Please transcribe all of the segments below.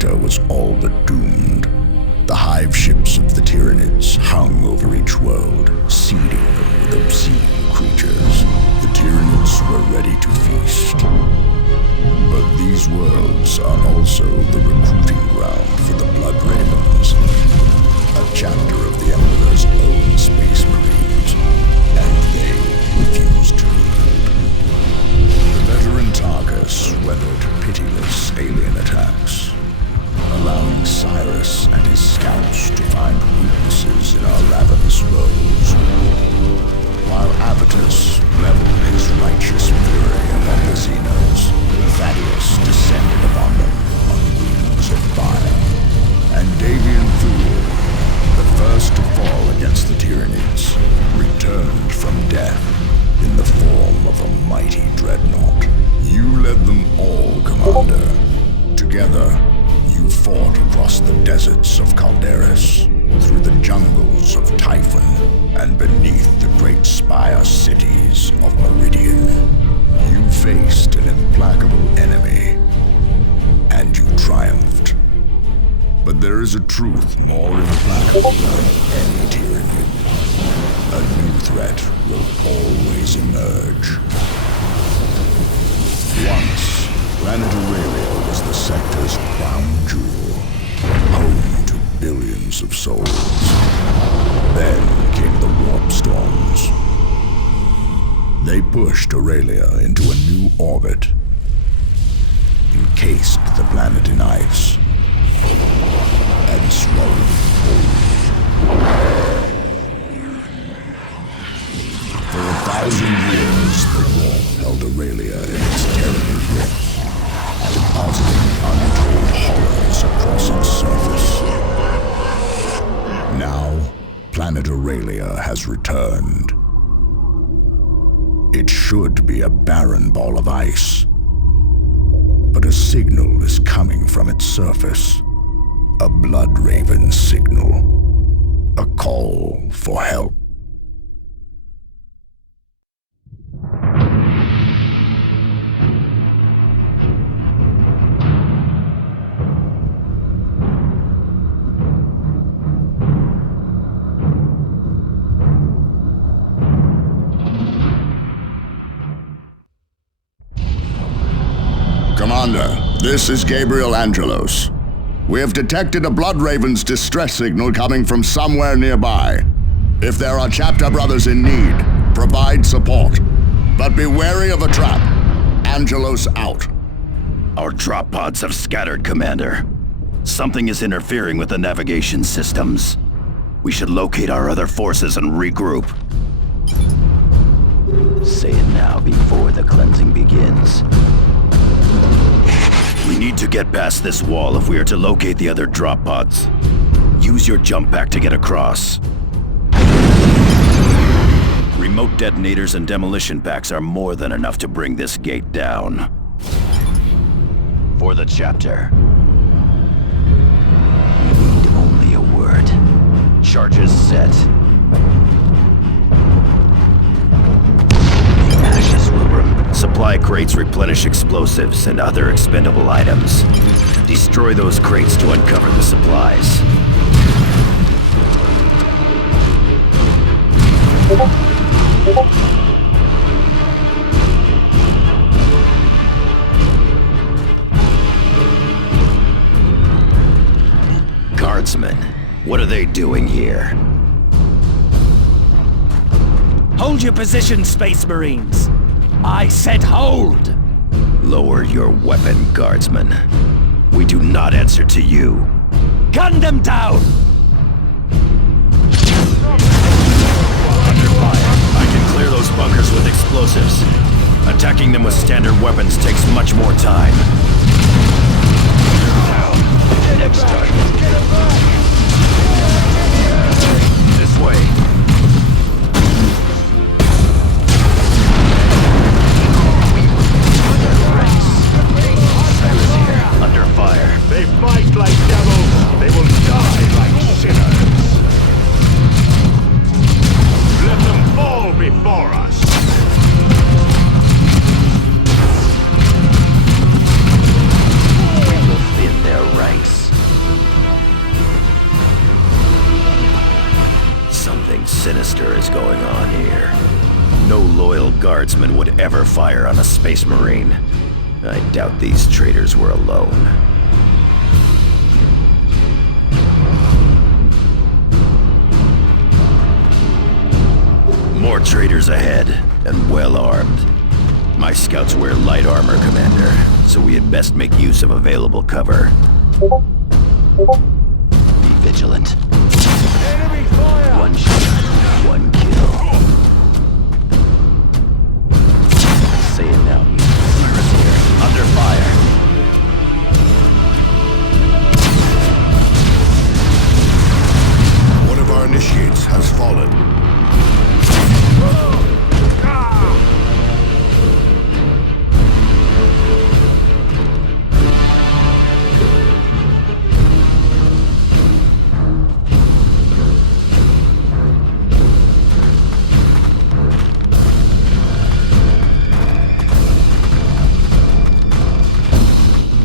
sector was all but doomed. The hive ships of the Tyranids hung over each world, seeding them with obscene creatures. The Tyranids were ready to feast. But these worlds are also the recruiting ground for the Blood Ravens, a chapter of the Emperor's own Space Marines, and they refused to yield. The veteran Tarkus weathered pitiless alien attacks, allowing Cyrus and his scouts to find weaknesses in our ravenous foes. While Avitus leveled his righteous fury among the Xenos, Thaddeus descended upon them on wings of fire. And Davian Thule, the first to fall against the Tyranids, returned from death in the form of a mighty dreadnought. You led them all, Commander. Together, you fought across the deserts of Calderis, through the jungles of Typhon, and beneath the great spire cities of Meridian. You faced an implacable enemy, and you triumphed. But there is a truth more implacable than any tyranny. A new threat will always emerge. Once, Planet Aurelia was the sector's crown jewel, home to billions of souls. Then came the warp storms. They pushed Aurelia into a new orbit, encased the planet in ice, and swallowed it whole. For 1,000 years, the warp held Aurelia in its terrible grip, depositing untold horrors across its surface. Now, Planet Aurelia has returned. It should be a barren ball of ice, but a signal is coming from its surface. A Blood Raven signal. A call for help. Commander, this is Gabriel Angelos. We have detected a Blood Raven's distress signal coming from somewhere nearby. If there are chapter brothers in need, provide support. But be wary of a trap. Angelos out. Our drop pods have scattered, Commander. Something is interfering with the navigation systems. We should locate our other forces and regroup. Say it now before the cleansing begins. We need to get past this wall if we are to locate the other drop pods. Use your jump pack to get across. Remote detonators and demolition packs are more than enough to bring this gate down. For the chapter, we need only a word. Charges set. Ashes will supply crates replenish explosives and other expendable items. Destroy those crates to uncover the supplies. Guardsmen, what are they doing here? Hold your position, Space Marines! I said hold! Lower your weapon, Guardsman. We do not answer to you. Gun them down! Under fire. I can clear those bunkers with explosives. Attacking them with standard weapons takes much more time. Next target. This way. Cyrus here, under fire. They fight like devils, they will die like sinners. Let them fall before us. We will thin their ranks. sinister is going on here. No loyal guardsman would ever fire on a Space Marine. I doubt these traitors were alone. More traitors ahead, and well armed. My scouts wear light armor, Commander, so we had best make use of available cover. Be vigilant. Enemy fire! One shot, one kill. Say it now, you Mercenary. Under fire. One of our initiates has fallen.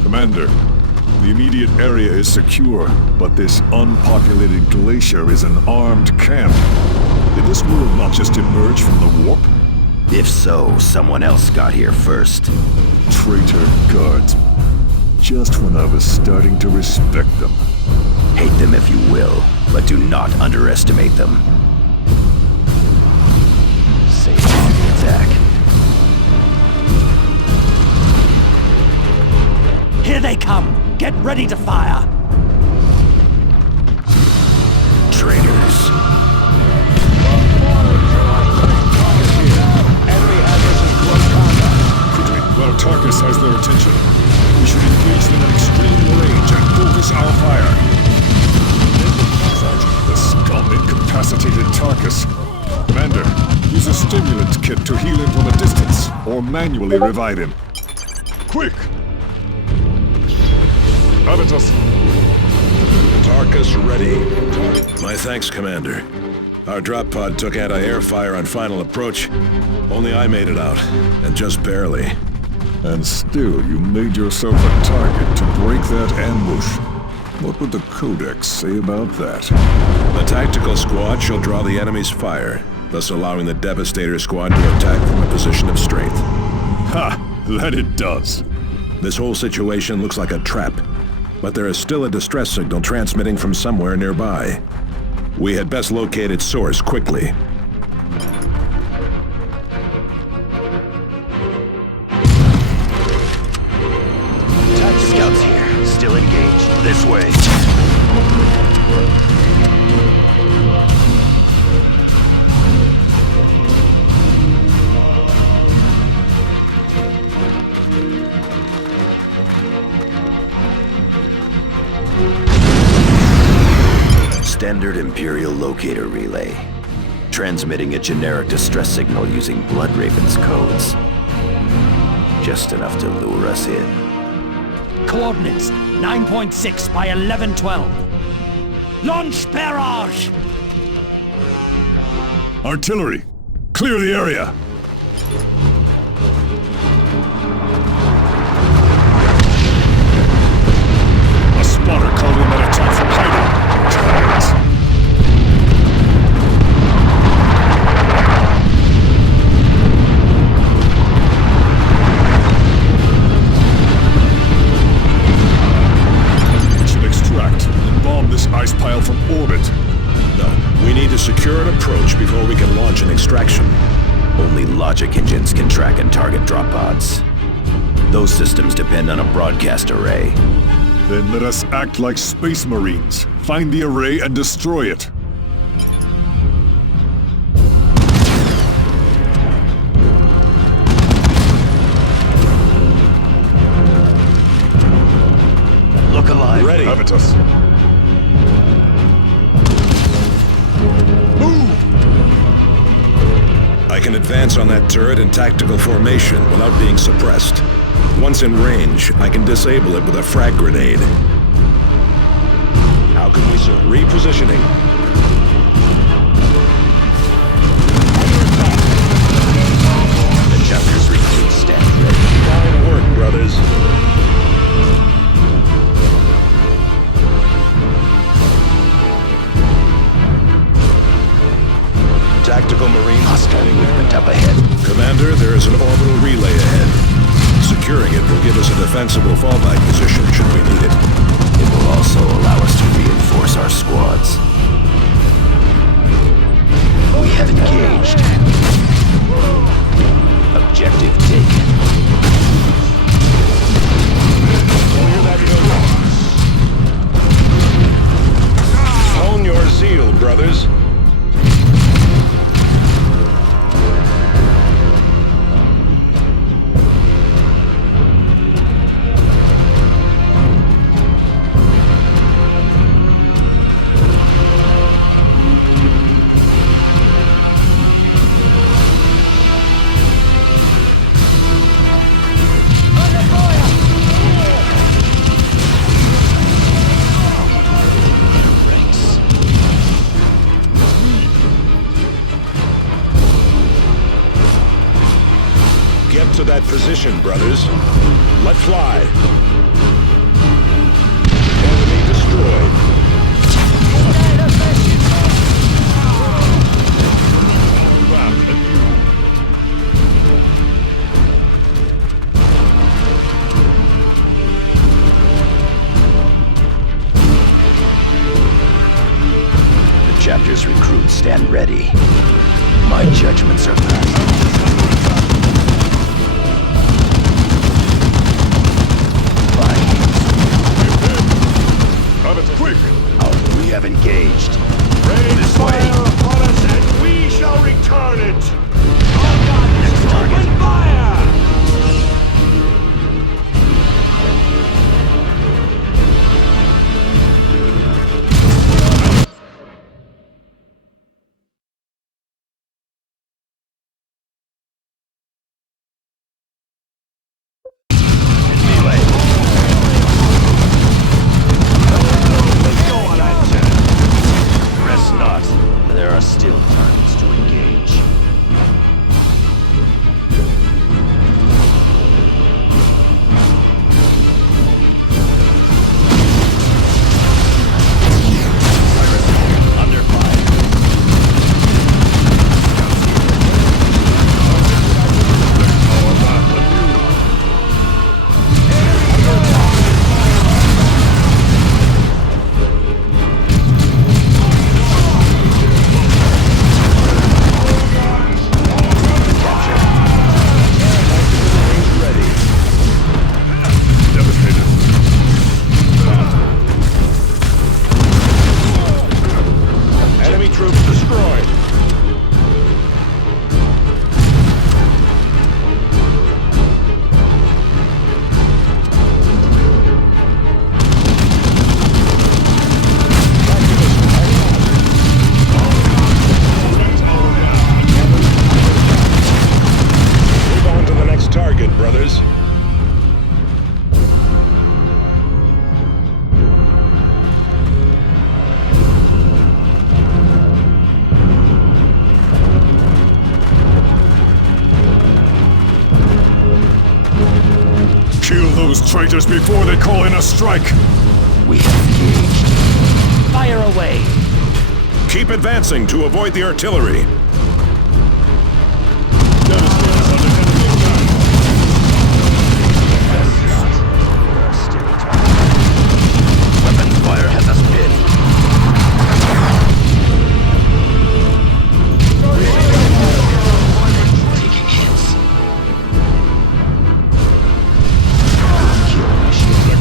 Commander, the immediate area is secure, but this unpopulated glacier is an armed camp. Did this world not just emerge from the warp? If so, someone else got here first. Traitor guards. Just when I was starting to respect them. Hate them if you will, but do not underestimate them. Save on the attack. Here they come! Get ready to fire! Traitors. Enemy has us in close combat. Quickly, while Tarkus has their attention, we should engage them at extreme range and focus our fire. The scum incapacitated Tarkus. Commander, use a stimulant kit to heal him from a distance, or manually revive him. Quick! Avitus! Tarkus ready. My thanks, Commander. Our drop pod took anti-air fire on final approach. Only I made it out, and just barely. And still, you made yourself a target to break that ambush. What would the Codex say about that? The tactical squad shall draw the enemy's fire, thus allowing the Devastator squad to attack from a position of strength. Ha! That it does. This whole situation looks like a trap, but there is still a distress signal transmitting from somewhere nearby. We had best locate its source quickly. Scouts here, still engaged. This way. Standard Imperial locator relay. Transmitting a generic distress signal using Bloodraven's codes. Just enough to lure us in. Coordinates 9.6 by 1112. Launch barrage! Artillery! Clear the area! A spotter called in that attack from hiding. Ice pile from orbit. No, we need to secure an approach before we can launch an extraction. Only logic engines can track and target drop pods. Those systems depend on a broadcast array. Then let us act like Space Marines. Find the array and destroy it. Look alive. Ready. Avitus. I can advance on that turret in tactical formation without being suppressed. Once in range, I can disable it with a frag grenade. How can we, sir? Repositioning. The chapter's recruits stand ready. Fine work, brothers. Tactical Marines. Hostile movement up ahead. Commander, there is an orbital relay ahead. Securing it will give us a defensible fallback position should we need it. It will also allow us to reinforce our squads. We have engaged. Objective taken. Clear that building. Hone your zeal, brothers. Get to that position, brothers. Let fly. Enemy destroyed. The chapter's recruits stand ready. My judgments are passed. Quick! We have engaged. Rain This way. fire upon us and we shall return it! Next target. Open fire! Rest not. There are still times to engage. Under fire. Enemy troops destroyed. Move on to the next target, brothers. Kill those traitors before they call in a strike! We have engaged. Fire away! Keep advancing to avoid the artillery. Weapon fire has us pinned. Taking hits. Kill initiated.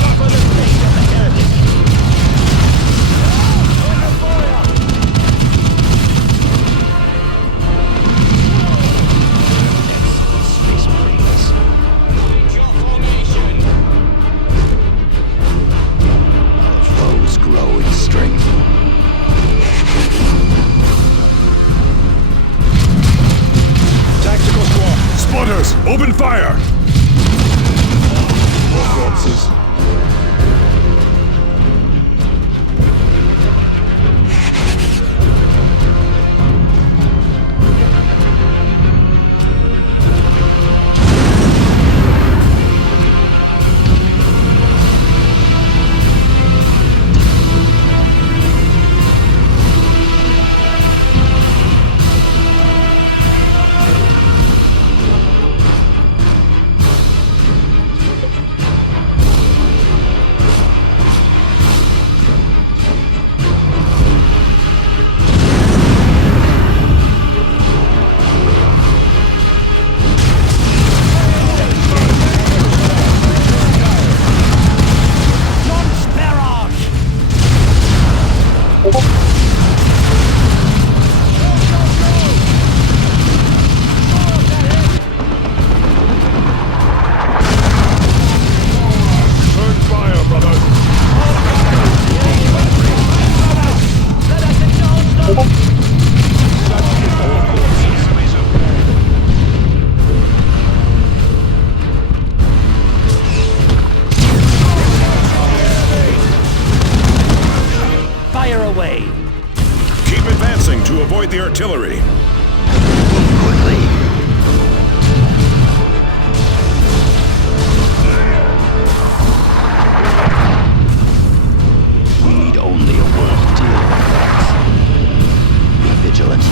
Suffer the fate of the enemy! Open fire! Space Marines. Your formation! Our foes grow in strength. Tactical squad. Spotters, open fire! advancing to avoid the artillery. Quickly. We need only a word to deal with that. Be vigilant.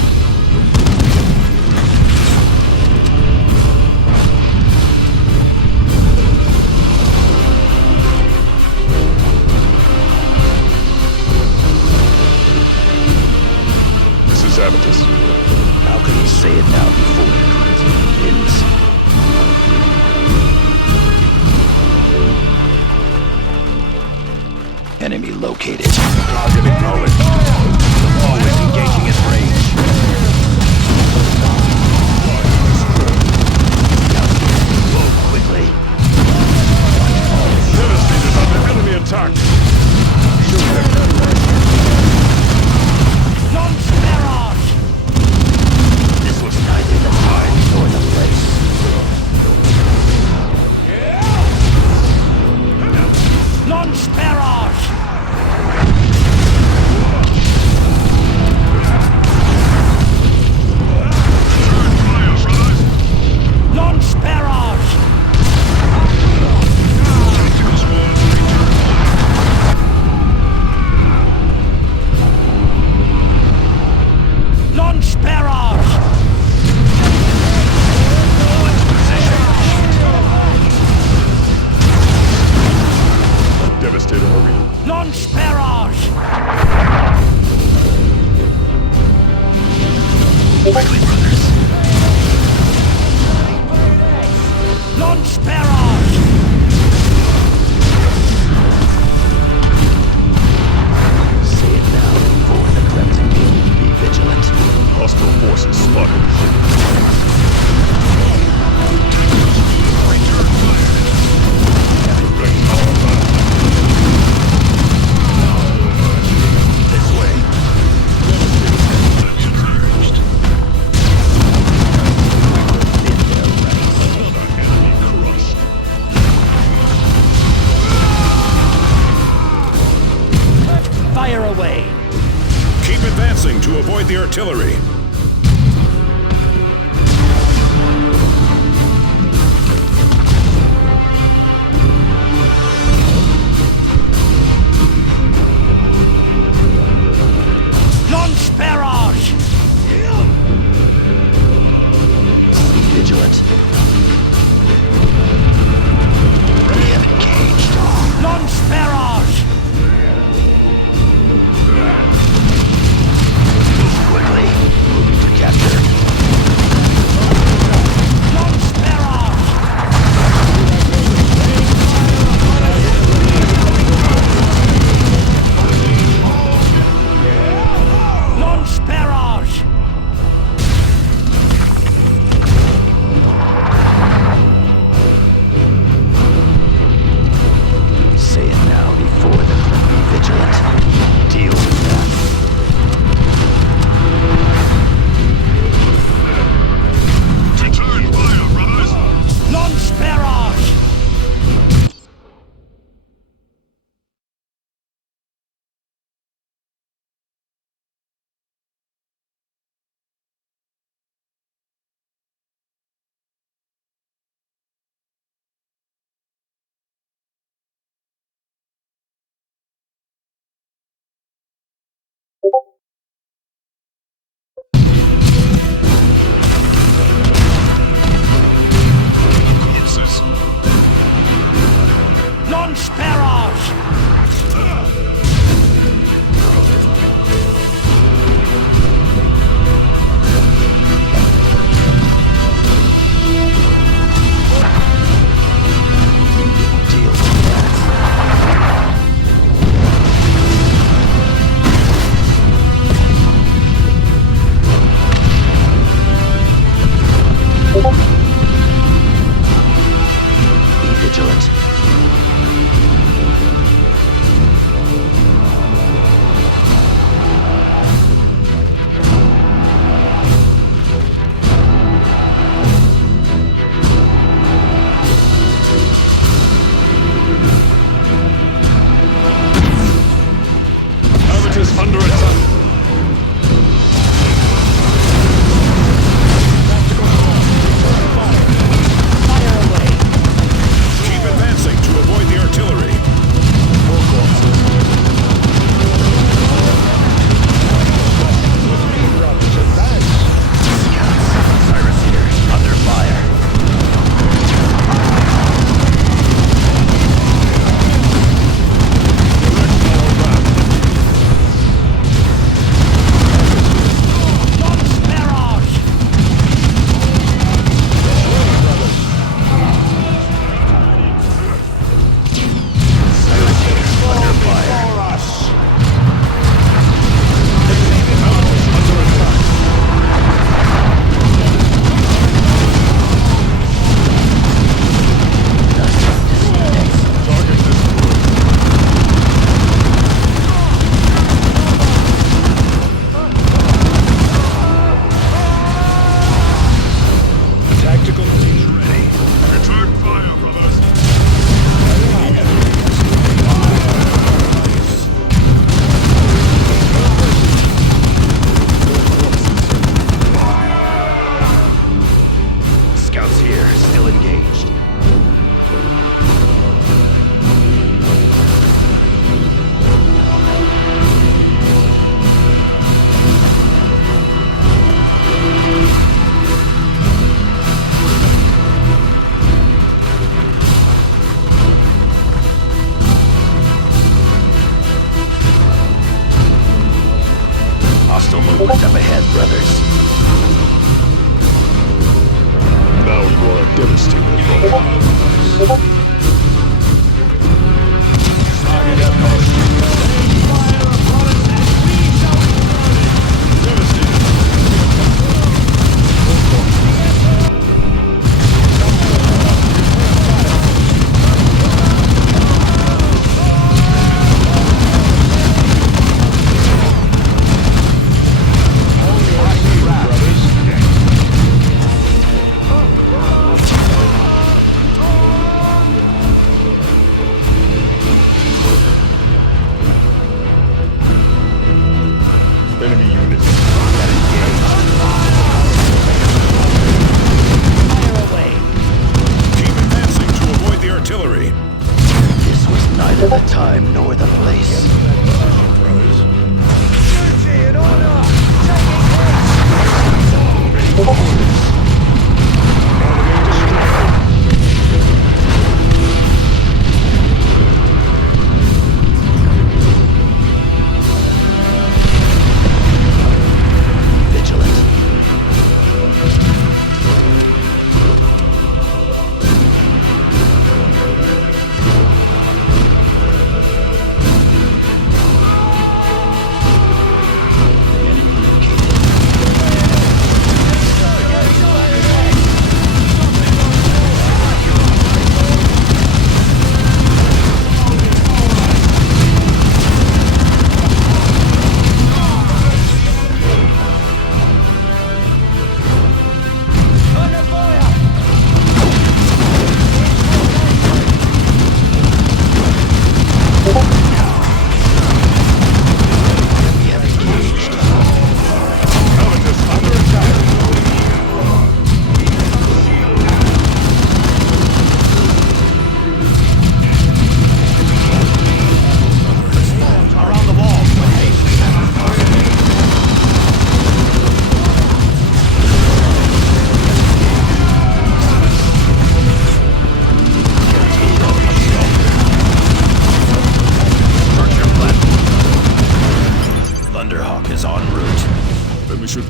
This is Avitus. How can you say it now before the cruelty begins? Enemy located. Target acknowledged. Always engaging at range. Move quickly. Devastated under enemy attack. Launch barrage! This was neither the time nor the place. Launch barrage! Launch barrage! Launch barrage! Devastator Marine. Launch barrage! Quickly, brothers. Launch barrage! Say it now before the Crimson King. Be vigilant. Hostile forces spotted. This way. In their ranks. Fire away! Keep advancing to avoid the artillery. Launch barrage! Be vigilant. We have engaged. Launch barrage! Move quickly.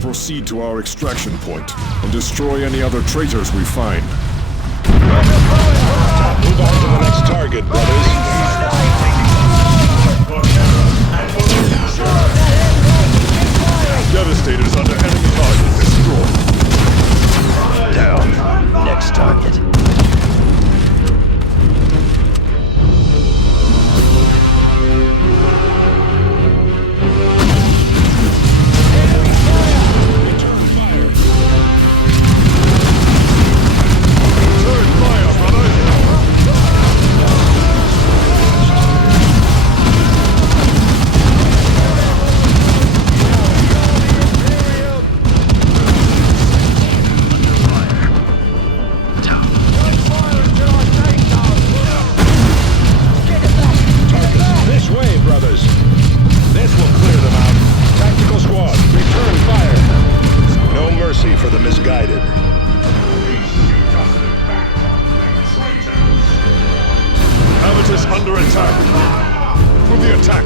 Proceed to our extraction point and destroy any other traitors we find. Move on to the next target, brothers. Devastator's under enemy target. Destroyed. Down. Next target. Under attack! For the attack!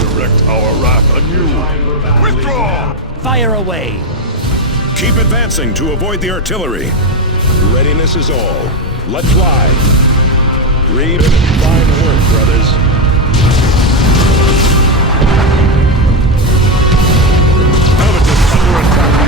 Direct our wrath anew! Withdraw! Fire away! Keep advancing to avoid the artillery. Readiness is all. Let fly. Reap fine work, brothers. Habitus under attack!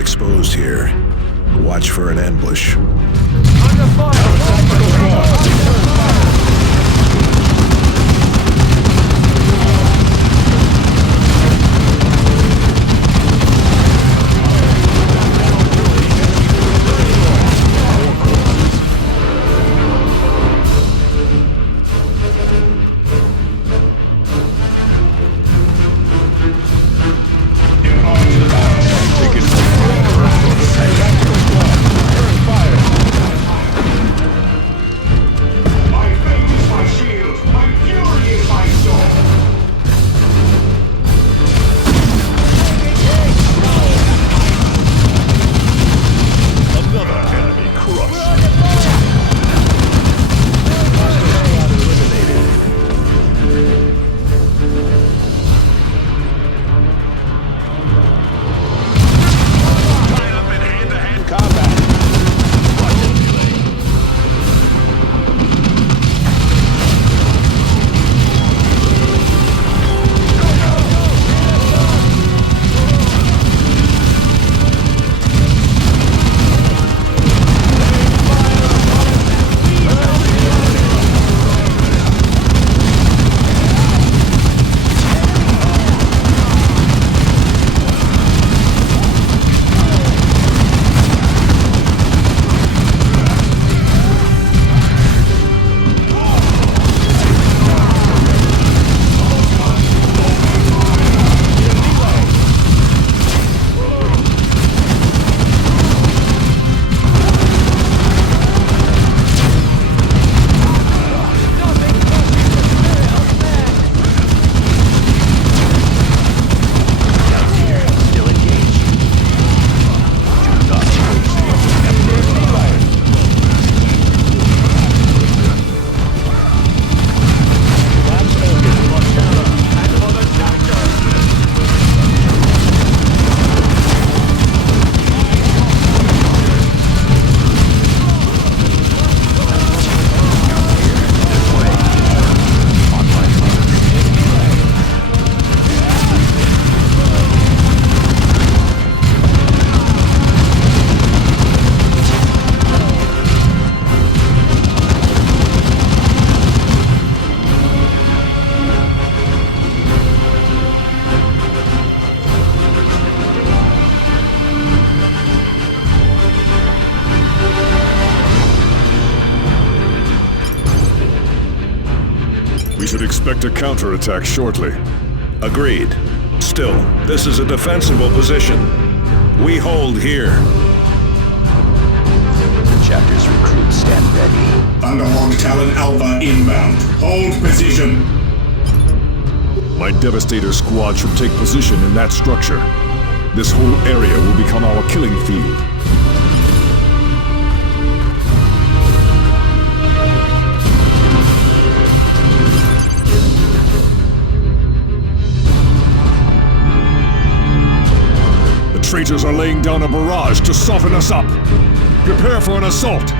exposed here. Watch for an ambush. We should expect a counterattack shortly. Agreed. Still, this is a defensible position. We hold here. Chapter's recruits stand ready. Thunderhawk Talon Alpha inbound. Hold position. My Devastator squad should take position in that structure. This whole area will become our killing field. The traitors are laying down a barrage to soften us up. Prepare for an assault.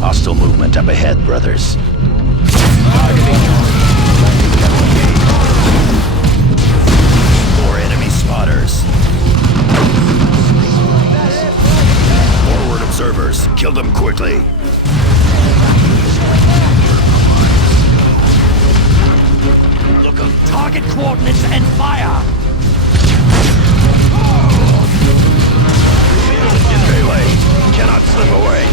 Hostile movement up ahead, brothers. More enemy spotters. Forward observers. Kill them quickly. Look up. Target coordinates and fire! In melee. Cannot slip away.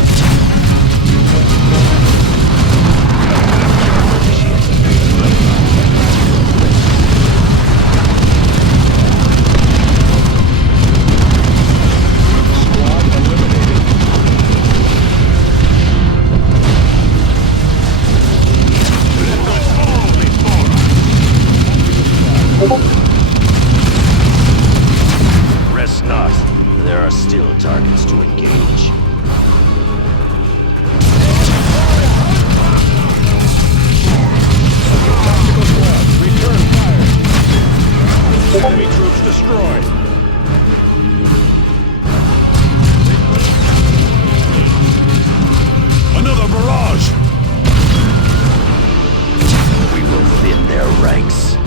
course not. There are still targets to engage. Tactical squad, return fire. Enemy troops destroyed. Another barrage! We will thin their ranks.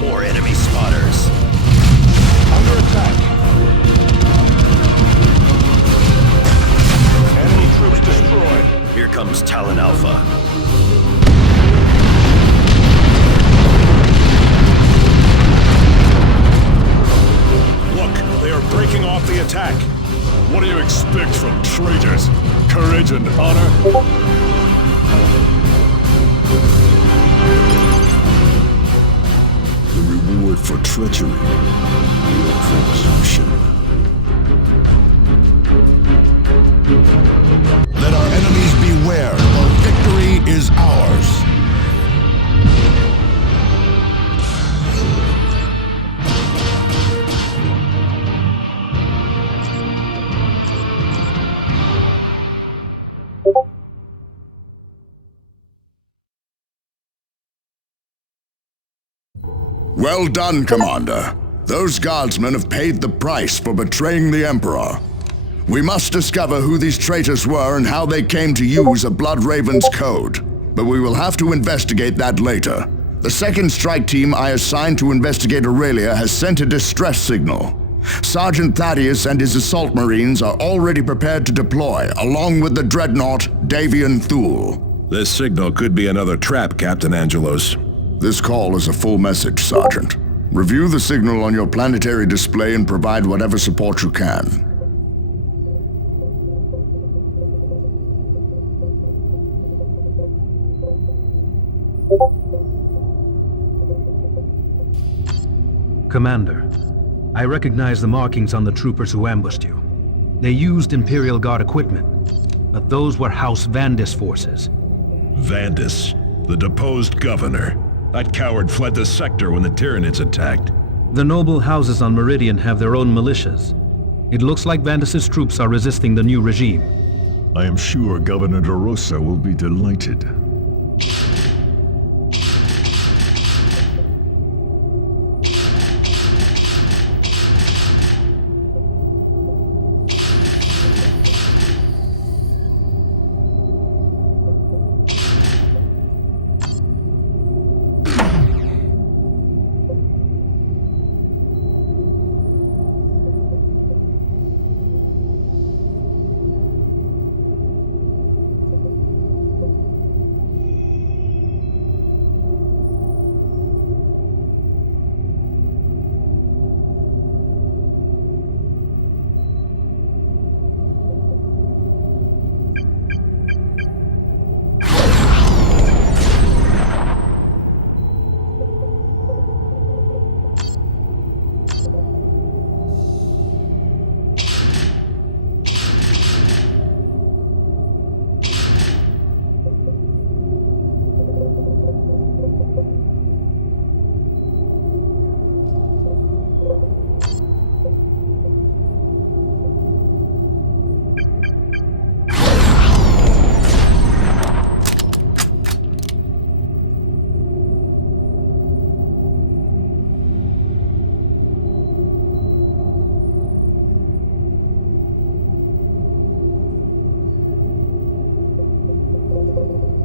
More enemy spotters. Under attack. Enemy troops destroyed. Here comes Talon Alpha. Look, they are breaking off the attack. What do you expect from traitors? Courage and honor? The reward for treachery. Execution. Let our enemies beware, for victory is ours. Well done, Commander. Those guardsmen have paid the price for betraying the Emperor. We must discover who these traitors were and how they came to use a Bloodraven's code. But we will have to investigate that later. The second strike team I assigned to investigate Aurelia has sent a distress signal. Sergeant Thaddeus and his assault marines are already prepared to deploy, along with the dreadnought Davian Thule. This signal could be another trap, Captain Angelos. This call is a full message, Sergeant. Review the signal on your planetary display and provide whatever support you can. Commander, I recognize the markings on the troopers who ambushed you. They used Imperial Guard equipment, but those were House Vandis forces. Vandis, the deposed governor. That coward fled the sector when the Tyranids attacked. The noble houses on Meridian have their own militias. It looks like Vandis' troops are resisting the new regime. I am sure Governor DeRosa will be delighted. You